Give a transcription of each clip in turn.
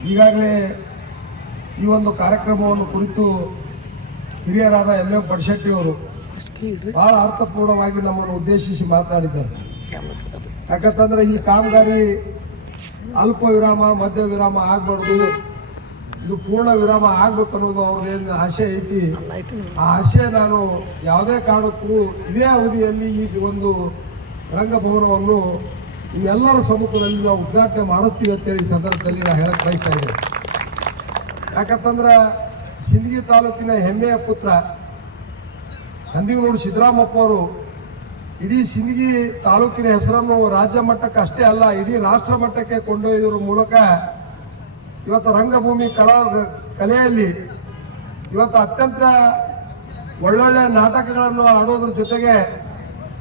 ಈಗಾಗಲೇ ಈ ಒಂದು ಕಾರ್ಯಕ್ರಮವನ್ನು ಕುರಿತು ಹಿರಿಯರಾದ ಎಂ ಎಂ ಪಡ್ಶೆಟ್ಟಿ ಅವರು ಬಹಳ ಅರ್ಥಪೂರ್ಣವಾಗಿ ನಮ್ಮನ್ನು ಉದ್ದೇಶಿಸಿ ಮಾತನಾಡಿದ್ದಾರೆ. ಯಾಕಂತಂದ್ರೆ ಈ ಕಾಮಗಾರಿ ಅಲ್ಪ ವಿರಾಮ, ಮಧ್ಯ ವಿರಾಮ ಆಗಬಾರ್ದು. ಇದು ಪೂರ್ಣ ವಿರಾಮ ಆಗ್ಬೇಕು ಅನ್ನೋದು ಅವ್ರದ್ದೇನು ಆಶೆ ಐತಿ. ಆ ಆಶೆ ನಾನು ಯಾವುದೇ ಕಾರಣಕ್ಕೂ ಇದೇ ಅವಧಿಯಲ್ಲಿ ಈ ಒಂದು ರಂಗಭವನವನ್ನು ನಿಮ್ಮೆಲ್ಲರ ಸಮ್ಮುಖದಲ್ಲಿ ನಾವು ಉದ್ಘಾಟನೆ ಮಾಡಿಸ್ತೀವಿ ಅಂತೇಳಿ ಈ ಸಂದರ್ಭದಲ್ಲಿ ನಾನು ಹೇಳಕ್ ಬಯಸ್ತಾ ಇದ್ದೇನೆ. ಯಾಕಂತಂದ್ರೆ ಸಿಂದಗಿ ತಾಲೂಕಿನ ಹೆಮ್ಮೆಯ ಪುತ್ರ ನಂದಿಗೂಡು ಸಿದ್ದರಾಮಪ್ಪ ಅವರು ಇಡೀ ಸಿಂದಗಿ ತಾಲೂಕಿನ ಹೆಸರನ್ನು ರಾಜ್ಯ ಮಟ್ಟಕ್ಕೆ ಅಷ್ಟೇ ಅಲ್ಲ, ಇಡೀ ರಾಷ್ಟ್ರ ಮಟ್ಟಕ್ಕೆ ಕೊಂಡೊಯ್ಯೋದ್ರ ಮೂಲಕ ಇವತ್ತು ರಂಗಭೂಮಿ ಕಲಾ ಕಲೆಯಲ್ಲಿ ಇವತ್ತು ಅತ್ಯಂತ ಒಳ್ಳೊಳ್ಳೆ ನಾಟಕಗಳನ್ನು ಆಡೋದ್ರ ಜೊತೆಗೆ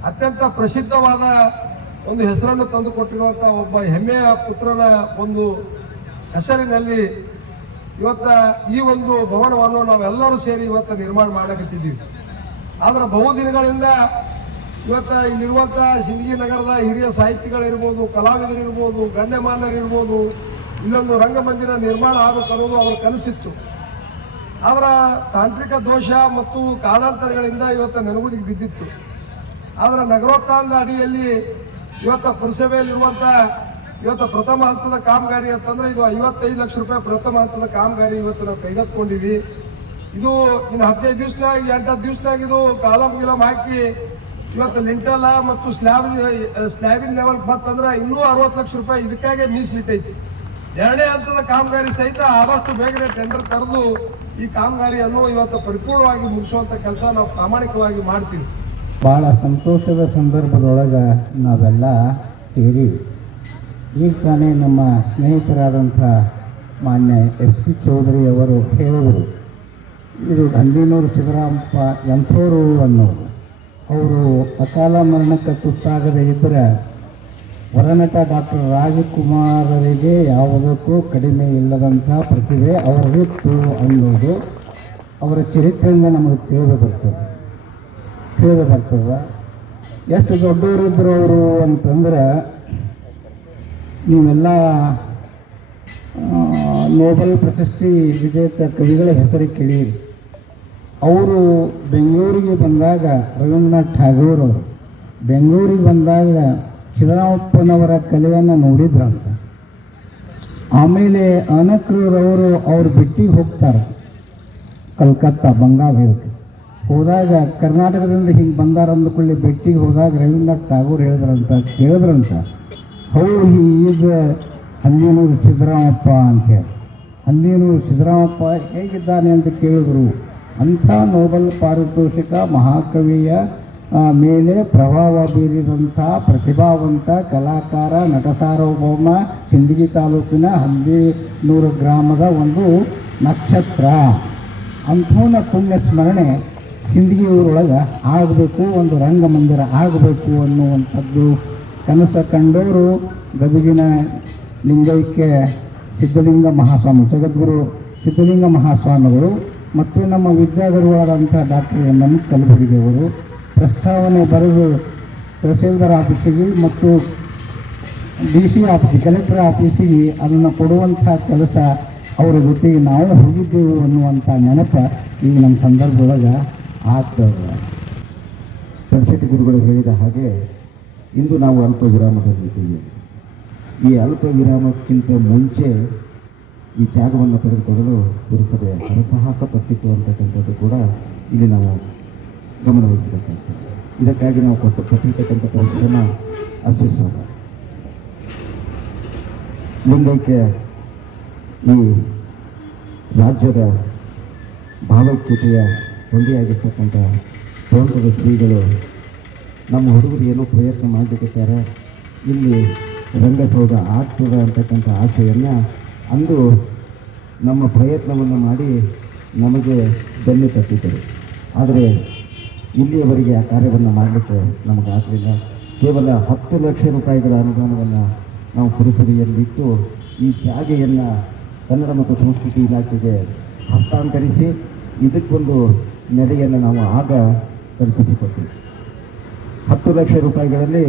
ಅತ್ಯಂತ ಪ್ರಸಿದ್ಧವಾದ ಒಂದು ಹೆಸರನ್ನು ತಂದು ಕೊಟ್ಟಿರುವಂಥ ಒಬ್ಬ ಹೆಮ್ಮೆಯ ಪುತ್ರನ ಒಂದು ಹೆಸರಿನಲ್ಲಿ ಇವತ್ತ ಈ ಒಂದು ಭವನವನ್ನು ನಾವೆಲ್ಲರೂ ಸೇರಿ ಇವತ್ತು ನಿರ್ಮಾಣ ಮಾಡಕತ್ತಿದ್ದೀವಿ. ಆದ್ರೆ ಬಹುದಿನಗಳಿಂದ ಇವತ್ತ ಇಲ್ಲಿರುವಂಥ ಸಿಂದಗಿ ನಗರದ ಹಿರಿಯ ಸಾಹಿತಿಗಳಿರ್ಬೋದು, ಕಲಾವಿದರಿರ್ಬೋದು, ಗಣ್ಯಮಾನ್ಯರಿರ್ಬೋದು, ಇಲ್ಲೊಂದು ರಂಗಮಂದಿರ ನಿರ್ಮಾಣ ಆಗಬೇಕು ಅನ್ನೋದು ಅವರ ಕನಸಿತ್ತು. ಅವರ ತಾಂತ್ರಿಕ ದೋಷ ಮತ್ತು ಕಾರಣಾಂತರಗಳಿಂದ ಇವತ್ತು ನೆನಗುದಿಗೆ ಬಿದ್ದಿತ್ತು. ಆದರೆ ನಗರೋತ್ಥಾನದ ಅಡಿಯಲ್ಲಿ ಇವತ್ತು ಪುರಸಭೆಯಲ್ಲಿರುವಂಥ ಇವತ್ತು ಪ್ರಥಮ ಹಂತದ ಕಾಮಗಾರಿ ಅಂತಂದ್ರೆ ಇದು ಐವತ್ತೈದು ಲಕ್ಷ ರೂಪಾಯಿ ಪ್ರಥಮ ಹಂತದ ಕಾಮಗಾರಿ ಇವತ್ತು ನಾವು ಕೈಗೆತ್ಕೊಂಡಿವಿ ಇದು ಇನ್ನು ಹದಿನೈದು ದಿವಸನಾಗ ಎಂಟು ದಿವಸನಾಗ ಇದು ಕಾಲಮ್ ಗಿಲಮ್ ಹಾಕಿ ಇವತ್ತು ಲಿಂಟಲ ಮತ್ತು ಸ್ಲ್ಯಾಬ್ ಸ್ಲ್ಯಾಬಿನ ಲೆವೆಲ್ ಬಂತಂದ್ರೆ ಇನ್ನೂ ಅರವತ್ತು ಲಕ್ಷ ರೂಪಾಯಿ ಇದಕ್ಕಾಗೆ ಮೀಸಲಿಟ್ಟೈತಿ. ಎರಡನೇ ಹಂತದ ಕಾಮಗಾರಿ ಸಹಿತ ಆದಷ್ಟು ಬೇಗನೆ ಟೆಂಡರ್ ಕರೆದು ಈ ಕಾಮಗಾರಿಯನ್ನು ಇವತ್ತು ಪರಿಪೂರ್ಣವಾಗಿ ಮುಗಿಸುವಂಥ ಕೆಲಸ ನಾವು ಪ್ರಾಮಾಣಿಕವಾಗಿ ಮಾಡ್ತೀವಿ. ಭಾಳ ಸಂತೋಷದ ಸಂದರ್ಭದೊಳಗೆ ನಾವೆಲ್ಲ ಸೇರಿ, ಈಗ ತಾನೇ ನಮ್ಮ ಸ್ನೇಹಿತರಾದಂಥ ಮಾನ್ಯ ಎಸ್ ಪಿ ಚೌಧರಿ ಅವರು ಹೇಳಿದರು, ಇದು ಗಂಧಿನೂರು ಸಿದ್ದರಾಮಪ್ಪ ಎಂಥೋರು ಅನ್ನೋರು. ಅವರು ಅಕಾಲ ಮರಣಕ್ಕೆ ತುತ್ತಾಗದೇ ಇದ್ದರೆ ವರನಟ ಡಾಕ್ಟರ್ ರಾಜಕುಮಾರರಿಗೆ ಯಾವುದಕ್ಕೂ ಕಡಿಮೆ ಇಲ್ಲದಂಥ ಪ್ರತಿಭೆ ಅವರಿತ್ತು ಅನ್ನೋದು ಅವರ ಚರಿತ್ರೆಯಿಂದ ನಮಗೆ ತಿಳಿದು ಬರ್ತದೆ. ತಿಳಿದು ಬರ್ತದೆ ಎಷ್ಟು ದೊಡ್ಡವರಿದ್ದರು ಅವರು ಅಂತಂದ್ರೆ, ನೀವೆಲ್ಲ ನೋಬಲ್ ಪ್ರಶಸ್ತಿ ವಿಜೇತ ಕವಿಗಳ ಹೆಸರು ಕೇಳಿರಿ. ಅವರು ಬೆಂಗಳೂರಿಗೆ ಬಂದಾಗ ರವೀಂದ್ರನಾಥ್ ಠಾಗೂರ್ ಅವರು, ಬೆಂಗಳೂರಿಗೆ ಬಂದಾಗ ಶಿವರಾಮಪ್ಪನವರ ಕಲೆಯನ್ನು ನೋಡಿದ್ರಂತ ಆಮೇಲೆ ಅನಕ್ರೂರವರು ಅವ್ರು ಬಿಟ್ಟಿಗೆ ಹೋಗ್ತಾರೆ. ಕಲ್ಕತ್ತಾ ಬಂಗಾಳ ಹೋದಾಗ ಕರ್ನಾಟಕದಿಂದ ಹಿಂಗೆ ಬಂದಾರ ಅಂದ್ಕೊಳ್ಳಿ ಬೆಟ್ಟಿಗೆ ಹೋದಾಗ ರವೀಂದ್ರನಾಥ್ ಟಾಗೂರ್ ಹೇಳಿದ್ರಂತ, ಕೇಳಿದ್ರಂತ. ಹೌ ಈಗ ಹಂದಿನೂರು ಸಿದ್ದರಾಮಪ್ಪ ಅಂತೇಳಿ ಹಂದಿನೂರು ಸಿದ್ದರಾಮಪ್ಪ ಹೇಗಿದ್ದಾನೆ ಅಂತ ಕೇಳಿದ್ರು. ಅಂಥ ನೋಬಲ್ ಪಾರಿತೋಷಿಕ ಮಹಾಕವಿಯ ಮೇಲೆ ಪ್ರಭಾವ ಬೀರಿದಂಥ ಪ್ರತಿಭಾವಂತ ಕಲಾಕಾರ, ನಟ ಸಾರ್ವಭೌಮ, ಸಿಂದಗಿ ತಾಲೂಕಿನ ಹಂದಿನೂರು ಗ್ರಾಮದ ಒಂದು ನಕ್ಷತ್ರ. ಅಂಥವನ ಪುಣ್ಯ ಸ್ಮರಣೆ ಸಿಂದಗಿ ಊರೊಳಗೆ ಆಗಬೇಕು, ಒಂದು ರಂಗಮಂದಿರ ಆಗಬೇಕು ಅನ್ನುವಂಥದ್ದು ಕನಸು ಕಂಡವರು ಗದುಗಿನ ಲಿಂಗೈಕ್ಯ ಸಿದ್ಧಲಿಂಗ ಮಹಾಸ್ವಾಮಿ, ಜಗದ್ಗುರು ಸಿದ್ಧಲಿಂಗ ಮಹಾಸ್ವಾಮಿಗಳು ಮತ್ತು ನಮ್ಮ ವಿದ್ಯಾಧರವಾದಂಥ ಡಾಕ್ಟರ್ ಎಂ ಎಂ ಕಲಬುರ್ಗಿಯವರು ಪ್ರಸ್ತಾವನೆ ಬರೆದು ತಹಸೀಲ್ದಾರ್ ಆಫೀಸಿಗೆ ಮತ್ತು ಡಿ ಸಿ ಆಫೀಸ್, ಕಲೆಕ್ಟರ್ ಆಫೀಸಿಗೆ ಅದನ್ನು ಕೊಡುವಂಥ ಕೆಲಸ ಅವರ ಜೊತೆಗೆ ನಾವು ಹೋಗಿದ್ದೆವು ಅನ್ನುವಂಥ ನೆನಪ ಈಗ ನಮ್ಮ ಸಂದರ್ಭದೊಳಗೆ ಆಗ್ತದೆ ಸಂಸ್ಕೃತಿ ಗುರುಗಳು ಹೇಳಿದ ಹಾಗೆ ಇಂದು ನಾವು ಅಲ್ಪ ವಿರಾಮದಲ್ಲಿದ್ದೇವೆ ಈ ಅಲ್ಪ ವಿರಾಮಕ್ಕಿಂತ ಮುಂಚೆ ಈ ಜಾಗವನ್ನು ತೆಗೆದುಕೊಳ್ಳಲು ಪುರಸಭೆ ಹರಸಾಹಸ ಪಟ್ಟಿತ್ತು ಅಂತಕ್ಕಂಥದ್ದು ಕೂಡ ಇಲ್ಲಿ ನಾವು ಗಮನವಹಿಸಬೇಕಾಗ್ತದೆ ಇದಕ್ಕಾಗಿ ನಾವು ಕೊಟ್ಟು ಪಟ್ಟಿರ್ತಕ್ಕಂಥ ಪರಿಶ್ರಮ ಹರ್ಷಿಸೋಣ ಲಿಂಗೈಕ್ಯ ಈ ರಾಜ್ಯದ ಭಾವೈಕ್ಯತೆಯ ಹೊಂದಿಯಾಗಿರ್ತಕ್ಕಂಥ ಪ್ರಮುಖದ ಶ್ರೀಗಳು ನಮ್ಮ ಹುಡುಗರು ಏನೋ ಪ್ರಯತ್ನ ಮಾಡಲಿಕ್ಕಿದ್ದಾರೆ ಇಲ್ಲಿ ರಂಗಸೌಧ ಆಗ್ತದೆ ಅಂತಕ್ಕಂಥ ಆಶೆಯನ್ನು ಅಂದು ನಮ್ಮ ಪ್ರಯತ್ನವನ್ನು ಮಾಡಿ ನಮಗೆ ಬೆನ್ನು ತಟ್ಟಿದ್ದರು. ಆದರೆ ಇಲ್ಲಿಯವರೆಗೆ ಆ ಕಾರ್ಯವನ್ನು ಮಾಡಲಿಕ್ಕೆ ನಮಗಾಗಲಿಲ್ಲ ಕೇವಲ ಹತ್ತು ಲಕ್ಷ ರೂಪಾಯಿಗಳ ಅನುದಾನವನ್ನು ನಾವು ಪುರಸಭೆಯಲ್ಲಿಟ್ಟು ಈ ಜಾಗೆಯನ್ನು ಕನ್ನಡ ಮತ್ತು ಸಂಸ್ಕೃತಿ ಇಲಾಖೆಗೆ ಹಸ್ತಾಂತರಿಸಿ ಇದಕ್ಕೊಂದು ನೆಲೆಯನ್ನು ನಾವು ಆಗ ಕಲ್ಪಿಸಿಕೊಟ್ಟಿವಿ ಹತ್ತು ಲಕ್ಷ ರೂಪಾಯಿಗಳಲ್ಲಿ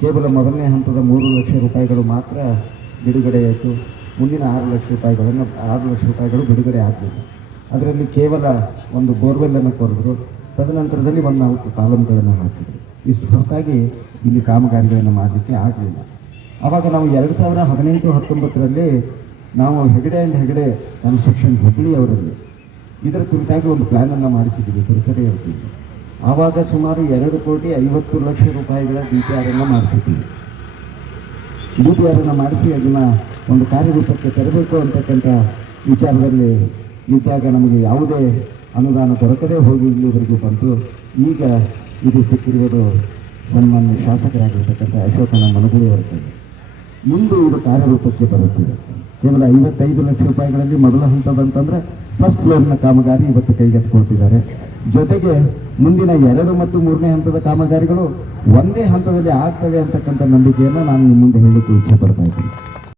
ಕೇವಲ ಮೊದಲನೇ ಹಂತದ ಮೂರು ಲಕ್ಷ ರೂಪಾಯಿಗಳು ಮಾತ್ರ ಬಿಡುಗಡೆಯಾಯಿತು ಮುಂದಿನ ಆರು ಲಕ್ಷ ರೂಪಾಯಿಗಳನ್ನು, ಆರು ಲಕ್ಷ ರೂಪಾಯಿಗಳು ಬಿಡುಗಡೆ ಆಗಲಿಲ್ಲ. ಅದರಲ್ಲಿ ಕೇವಲ ಒಂದು ಬೋರ್ವೆಲ್ಲನ್ನು ಕೊರೆದ್ರು. ತದನಂತರದಲ್ಲಿ ಒಂದು ನಾಲ್ಕು ಕಾಲಮ್ಗಳನ್ನು ಹಾಕಿದ್ರು. ಇಷ್ಟು ಹೊರತಾಗಿ ಇಲ್ಲಿ ಕಾಮಗಾರಿಗಳನ್ನು ಮಾಡಲಿಕ್ಕೆ ಆಗಲಿಲ್ಲ. ಆವಾಗ ನಾವು ಎರಡು ಸಾವಿರ ಹದಿನೆಂಟು ಹತ್ತೊಂಬತ್ತರಲ್ಲಿ ನಾವು ಹೆಗಡೆ ಆ್ಯಂಡ್ ಹೆಗಡೆ ಕನ್ಸ್ಟ್ರಕ್ಷನ್ ಹುಬ್ಬಳ್ಳಿ ಅವರಲ್ಲಿ ಇದರ ಕುರಿತಾಗಿ ಒಂದು ಪ್ಲ್ಯಾನನ್ನು ಮಾಡಿಸಿದ್ದೀವಿ ಪರಿಸರ ಇರ್ತೀವಿ ಆವಾಗ ಸುಮಾರು ಎರಡು ಕೋಟಿ ಐವತ್ತು ಲಕ್ಷ ರೂಪಾಯಿಗಳ ಡಿ ಪಿ ಆರನ್ನು ಮಾಡಿಸಿದ್ದೀವಿ. ಡಿ ಪಿ ಆರನ್ನು ಮಾಡಿಸಿ ಅದನ್ನು ಒಂದು ಕಾರ್ಯರೂಪಕ್ಕೆ ತರಬೇಕು ಅಂತಕ್ಕಂಥ ವಿಚಾರದಲ್ಲಿ ಇದ್ದಾಗ ನಮಗೆ ಯಾವುದೇ ಅನುದಾನ ದೊರಕದೇ ಹೋಗಿ ಇಲ್ಲಿವರೆಗೂ ಬಂತು. ಈಗ ಇದು ಸಿಕ್ಕಿರುವುದು ಸನ್ಮಾನ್ಯ ಶಾಸಕರಾಗಿರ್ತಕ್ಕಂಥ ಅಶೋಕನ ಮನಗುಳಿಯವರ ಕೈ ಇಂದು ಇದು ಕಾರ್ಯರೂಪಕ್ಕೆ ಬರುತ್ತಿದೆ. ಕೇವಲ ಐವತ್ತೈದು ಲಕ್ಷ ರೂಪಾಯಿಗಳಲ್ಲಿ ಮೊದಲ ಹಂತದಂತಂದ್ರೆ ಫಸ್ಟ್ ಫ್ಲೋರ್ನ ಕಾಮಗಾರಿ ಇವತ್ತು ಕೈಗೆತ್ತಿಕೊಳ್ತಿದ್ದಾರೆ ಜೊತೆಗೆ ಮುಂದಿನ ಎರಡು ಮತ್ತು ಮೂರನೇ ಹಂತದ ಕಾಮಗಾರಿಗಳು ಒಂದೇ ಹಂತದಲ್ಲಿ ಆಗ್ತವೆ ಅಂತಕ್ಕಂಥ ನಂಬಿಕೆಯನ್ನು ನಾನು ನಿಮ್ಮ ಮುಂದೆ ಹೇಳಲಿಕ್ಕೆ ಇದ್ದೀನಿ.